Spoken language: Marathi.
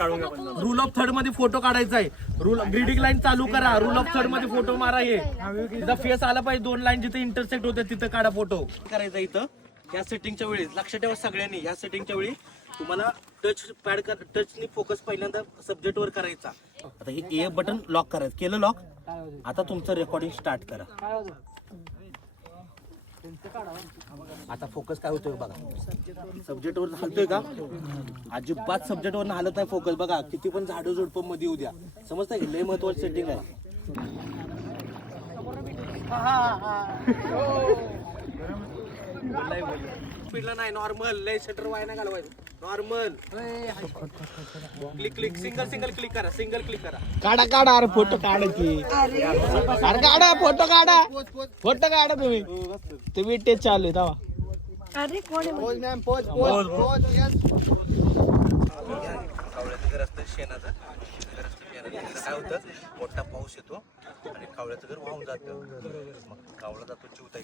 रूल ऑफ थर्ड मध्ये फोटो काढायचा आहे. ग्रीडिंग लाईन चालू करा. रूल ऑफ थर्ड मध्ये फोटो मारा. हे तिथं फेस आला पाहिजे. 2 लाईन जिथे इंटरसेक्ट होते तिथं काढा फोटो. करायचा इथं या सेटिंगच्या वेळी लक्षात ठेवा सगळ्यांनी. या सेटिंगच्या वेळी तुम्हाला टचनी फोकस पहिल्यांदा सब्जेक्ट वर करायचा. आता हे ए बटन लॉक करायचं. केलं लॉक. आता तुमचं रेकॉर्डिंग स्टार्ट करा. आता फोकस काय होतोय बघा. सब्जेक्ट वर हलतोय का. अजिबात सब्जेक्ट वर हलत नाही फोकस. बघा किती पण झाडं झुडपं मध्ये येऊ द्या. समजतंय की लय महत्वाचं सेटिंग आहे. स्पीडला नाही. नॉर्मल. लय शटर वाय नाही घालवायचं. नॉर्मल. क्लिक सिंगल क्लिक करा. सिंगल क्लिक करा. काढा अरे फोटो काढा की. अरे काढा फोटो काढा तुम्ही ते चालू आहे तेव्हा. अरे कोण आहे? Pose ma'am pose. कावळ्याचं घर असतं शेणाचं. काय होतं मोठा पाऊस येतो आणि कावळ्याचं घर वाहून जातं. मग कावळा जातो चिवताय.